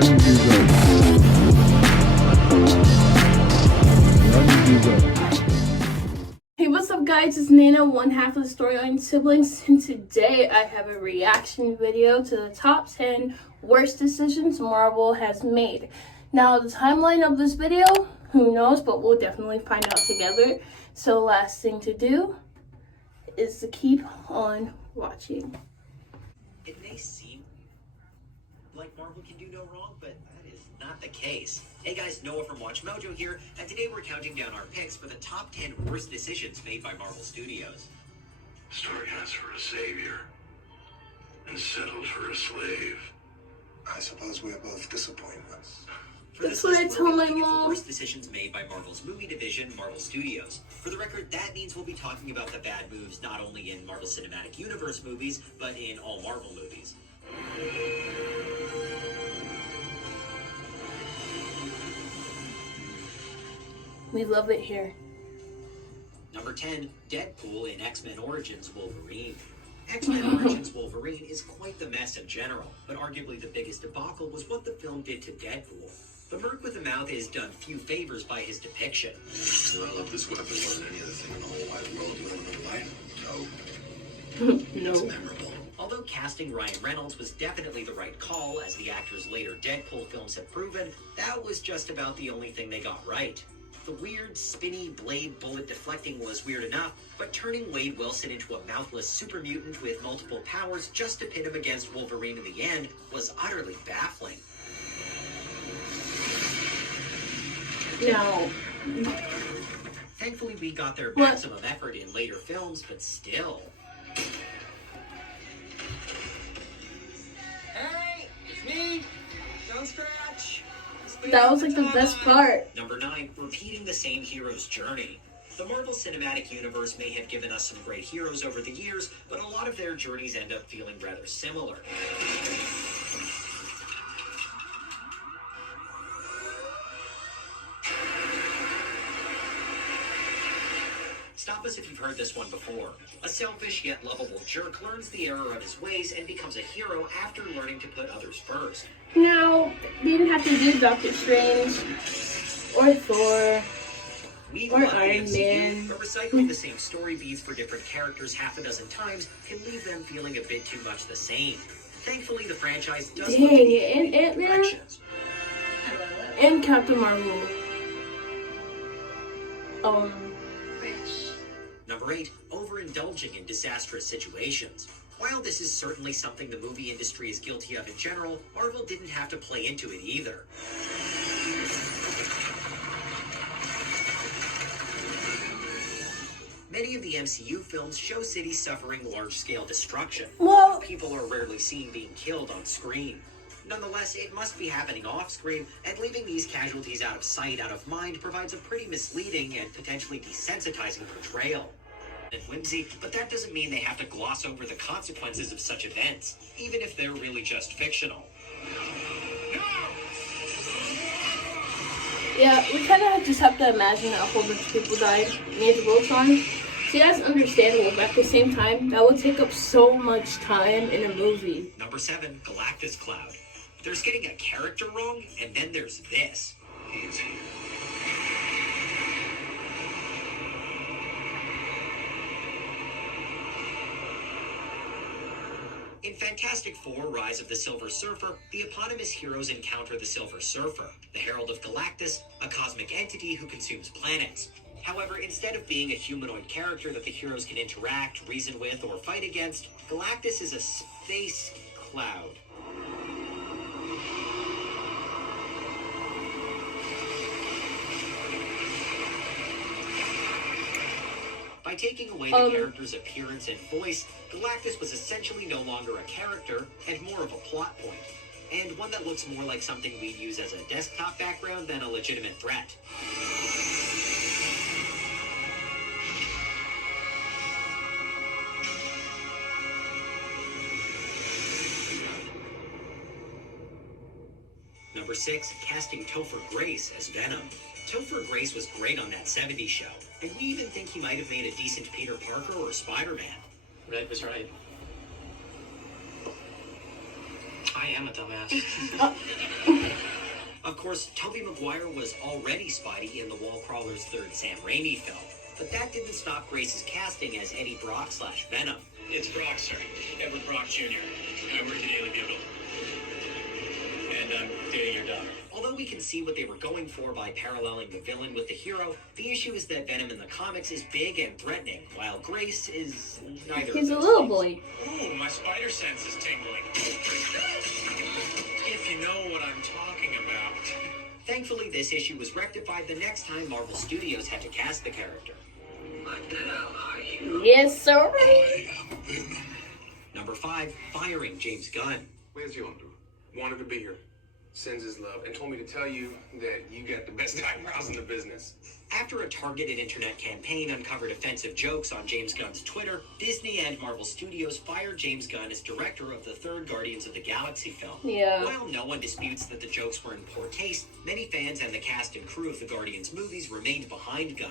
Hey, what's up guys, it's Nana, one half of the Storyline Siblings, and today I have a reaction video to the top 10 worst decisions Marvel has made. Now the timeline of this video, who knows, but we'll definitely find out together. So last thing to do is to keep on watching. It may seem like Marvel can do no wrong, but that is not the case. Hey guys, Noah from Watchmojo here, and today we're counting down our picks for the top 10 worst decisions made by Marvel Studios. Stark asked for a savior and settled for a slave. I suppose we are both disappointments. That's what I told my mom. Worst decisions made by Marvel's movie division, Marvel Studios. For the record, that means we'll be talking about the bad moves not only in Marvel Cinematic Universe movies, but in all Marvel movies. We love it here. Number 10, Deadpool in X-Men Origins Wolverine. X-Men Origins Wolverine is quite the mess in general, but arguably the biggest debacle was what the film did to Deadpool. The Merc with the Mouth is done few favors by his depiction. I love this weapon more than any other thing in the whole wide world. You want to know why? No. No. It's memorable. Although casting Ryan Reynolds was definitely the right call, as the actor's later Deadpool films have proven, that was just about the only thing they got right. The weird, spinny blade bullet deflecting was weird enough, but turning Wade Wilson into a mouthless super mutant with multiple powers just to pit him against Wolverine in the end was utterly baffling. No. Thankfully, we got their maximum effort in later films, but still. Hey, it's me. Don't scratch. That was like the best part. Number 9, repeating the same hero's journey. The Marvel Cinematic Universe may have given us some great heroes over the years, but a lot of their journeys end up feeling rather similar. Stop us if you've heard this one before. A selfish yet lovable jerk learns the error of his ways and becomes a hero after learning to put others first. No, we didn't have to do Doctor Strange or Thor or Iron Man. But recycling the same story beats for different characters half a dozen times can leave them feeling a bit too much the same. Thankfully, the franchise does Dang it, and Ant-Man and Captain Marvel. Number 8, overindulging in disastrous situations. While this is certainly something the movie industry is guilty of in general, Marvel didn't have to play into it either. Many of the MCU films show cities suffering large-scale destruction. Well, People are rarely seen being killed on screen. Nonetheless, it must be happening off-screen, and leaving these casualties out of sight, out of mind, provides a pretty misleading and potentially desensitizing portrayal. And whimsy, but that doesn't mean they have to gloss over the consequences of such events, even if they're really just fictional. yeah, we kind of just have to imagine that a whole bunch of people died near the Voltron. See, that's understandable, but at the same time, that would take up so much time in a movie. Number 7, Galactus Cloud. There's getting a character wrong, and then there's this. He's here. In Fantastic Four: Rise of the Silver Surfer, the eponymous heroes encounter the Silver Surfer, the Herald of Galactus, a cosmic entity who consumes planets. However, instead of being a humanoid character that the heroes can interact, reason with, or fight against, Galactus is a space cloud. By taking away the character's appearance and voice, Galactus was essentially no longer a character and more of a plot point, and one that looks more like something we'd use as a desktop background than a legitimate threat. Number 6, casting Topher Grace as Venom. Topher Grace was great on that 70s show, and we even think he might have made a decent Peter Parker or Spider-Man. Red was right. I am a dumbass. Of course, Tobey Maguire was already Spidey in the Wall Crawler's third Sam Raimi film, but that didn't stop Grace's casting as Eddie Brock/Venom. It's Brock, sir. Edward Brock Jr. I work at Daily Bugle. And I'm dating your daughter. Although we can see what they were going for by paralleling the villain with the hero, the issue is that Venom in the comics is big and threatening, while Grace is neither He's of a those little things. boy. Ooh, my spider sense is tingling. If you know what I'm talking about. Thankfully, this issue was rectified the next time Marvel Studios had to cast the character. What the hell are you? Yes, sir. I am Venom. Number 5, firing James Gunn. Where's Yondu? Wanted to be here. Sends his love and told me to tell you that you got the best eyebrows in the business. After a targeted internet campaign uncovered offensive jokes on James Gunn's Twitter, Disney and Marvel Studios fired James Gunn as director of the third Guardians of the Galaxy film. Yeah. While no one disputes that the jokes were in poor taste, many fans and the cast and crew of the Guardians movies remained behind Gunn.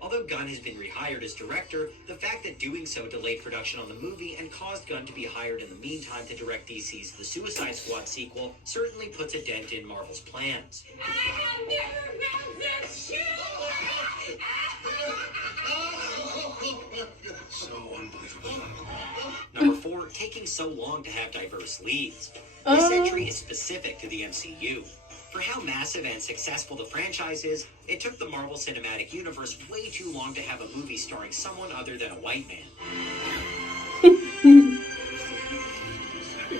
Although Gunn has been rehired as director, the fact that doing so delayed production on the movie and caused Gunn to be hired in the meantime to direct DC's The Suicide Squad sequel certainly puts a dent in Marvel's plans. I have never felt this shit! So unbelievable. Number 4, taking so long to have diverse leads. This entry is specific to the MCU. For how massive and successful the franchise is, it took the Marvel Cinematic Universe way too long to have a movie starring someone other than a white man.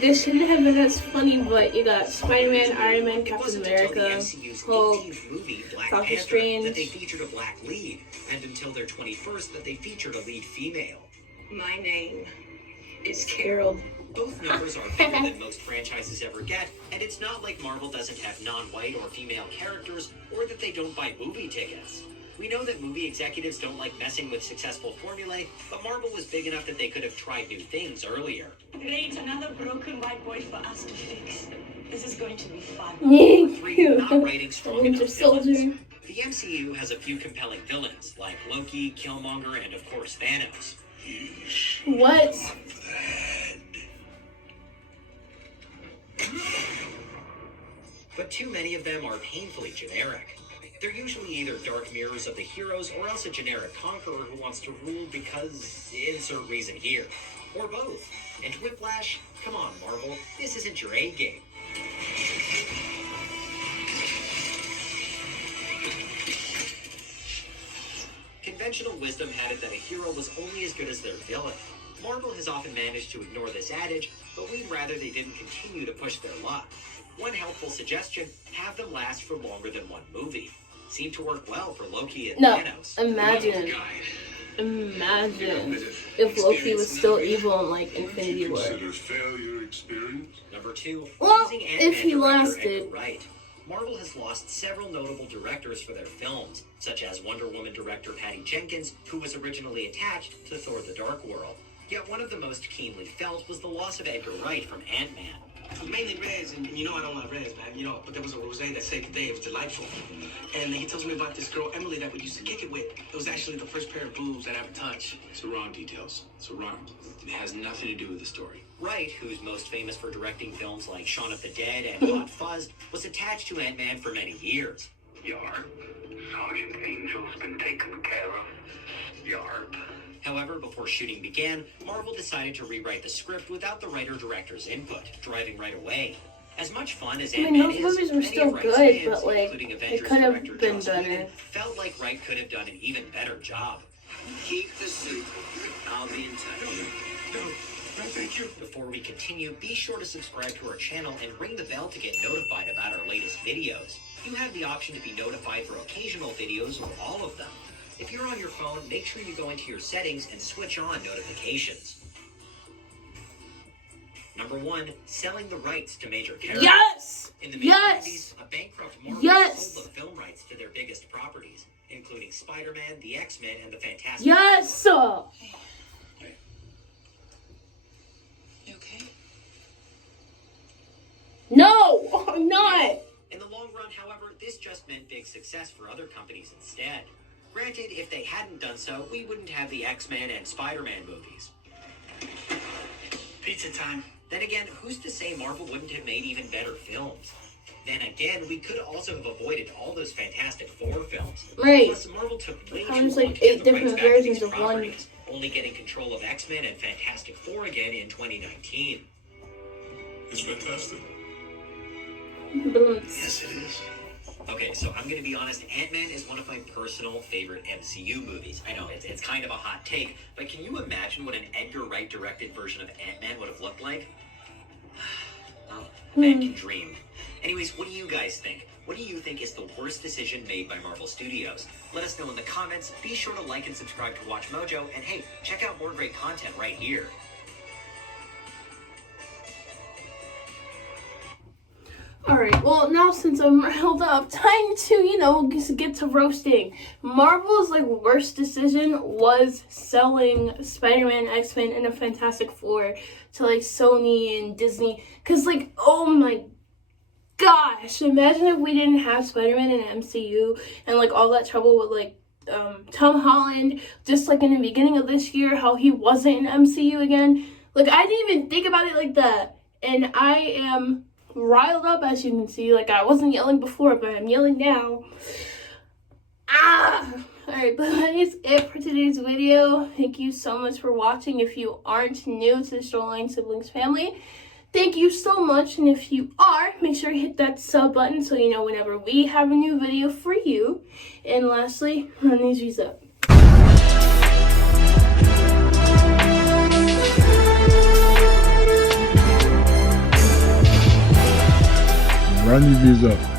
This shouldn't have been as funny, but you got Spider-Man, Iron Man, It Captain wasn't until the America, MCU's Hulk, 18th movie, Black Doctor Panther, Strange. that they featured a black lead, and until their 21st that they featured a lead female. My name is Carol. Both numbers are bigger than most franchises ever get, and it's not like Marvel doesn't have non-white or female characters, or that they don't buy movie tickets. We know that movie executives don't like messing with successful formulae, but Marvel was big enough that they could have tried new things earlier. Great, another broken white boy for us to fix. This is going to be fun. 3, not writing strong Winter enough Soldier. villains. The MCU has a few compelling villains, like Loki, Killmonger, and of course Thanos. What? For the head. But too many of them are painfully generic. They're usually either dark mirrors of the heroes or else a generic conqueror who wants to rule because insert reason here. Or both. And Whiplash? Come on, Marvel. This isn't your A game. Conventional wisdom had it that a hero was only as good as their villain. Marvel has often managed to ignore this adage, but we'd rather they didn't continue to push their luck. One helpful suggestion, have them last for longer than one movie. Seemed to work well for Loki and No, Thanos. imagine if Loki was still evil in like Infinity War. Consider failure experience. Number 2, Well, losing if Ant-Man he director lasted. Edgar Wright. Marvel has lost several notable directors for their films, such as Wonder Woman director Patty Jenkins, who was originally attached to Thor: The Dark World. Yet one of the most keenly felt was the loss of Edgar Wright from Ant-Man. Mainly Rez, and you know I don't love Rez, man. You know, but there was a rose that saved the day. It was delightful. And he tells me about this girl, Emily, that we used to kick it with. It was actually the first pair of boobs I'd ever touched. It's the wrong details. It's the wrong. It has nothing to do with the story. Wright, who's most famous for directing films like Shaun of the Dead and Hot Fuzz, was attached to Ant-Man for many years. Yarp. Sergeant Angel's been taken care of. Yarp. However, before shooting began, Marvel decided to rewrite the script without the writer-director's input, driving right away. As much fun as I mean, Ant-Man those is, movies were many still of Wright's good, fans, but, like, including it Avengers could have director been Joss better. Whedon, felt like Wright could have done an even better job. Keep the suit. I'll be in touch. No, thank you. Before we continue, be sure to subscribe to our channel and ring the bell to get notified about our latest videos. You have the option to be notified for occasional videos or all of them. If you're on your phone, make sure you go into your settings and switch on notifications. Number 1, selling the rights to major characters. Yes! In the Yes! mid-90s, a bankrupt Marvel Yes! sold the film rights to their biggest properties, including Spider-Man, the X-Men, and the Fantastic Yes! Four. You okay? No! I'm not! In the long run, however, this just meant big success for other companies instead. Granted, if they hadn't done so, we wouldn't have the X-Men and Spider-Man movies. Pizza time. Then again, who's to say Marvel wouldn't have made even better films? Then again, we could also have avoided all those Fantastic Four films. Right. Plus, Marvel took way How too there's long like to get 8 the rights different back to versions these of one. properties, only getting control of X-Men and Fantastic Four again in 2019. It's fantastic. Yes, it is. Okay, so I'm gonna be honest, Ant-Man is one of my personal favorite MCU movies. I know, it's kind of a hot take, but can you imagine what an Edgar Wright directed version of Ant-Man would have looked like? Well, man can dream. Anyways, what do you guys think? What do you think is the worst decision made by Marvel Studios? Let us know in the comments. Be sure to like and subscribe to Watchmojo, and hey, check out more great content right here. Alright, well, now since I'm riled up, time to, just get to roasting. Marvel's, worst decision was selling Spider-Man, X-Men, and the Fantastic Four to, Sony and Disney. Because, oh my gosh, imagine if we didn't have Spider-Man in the MCU and, all that trouble with, Tom Holland, just, in the beginning of this year, how he wasn't in MCU again. I didn't even think about it like that. And I am riled up, as you can see. I wasn't yelling before, but I'm yelling now. Alright, but that is it for today's video. Thank you so much for watching. If you aren't new to the Storyline Siblings family, thank you so much. And if you are, make sure to hit that sub button so you know whenever we have a new video for you. And lastly, run these views up. Run these views up.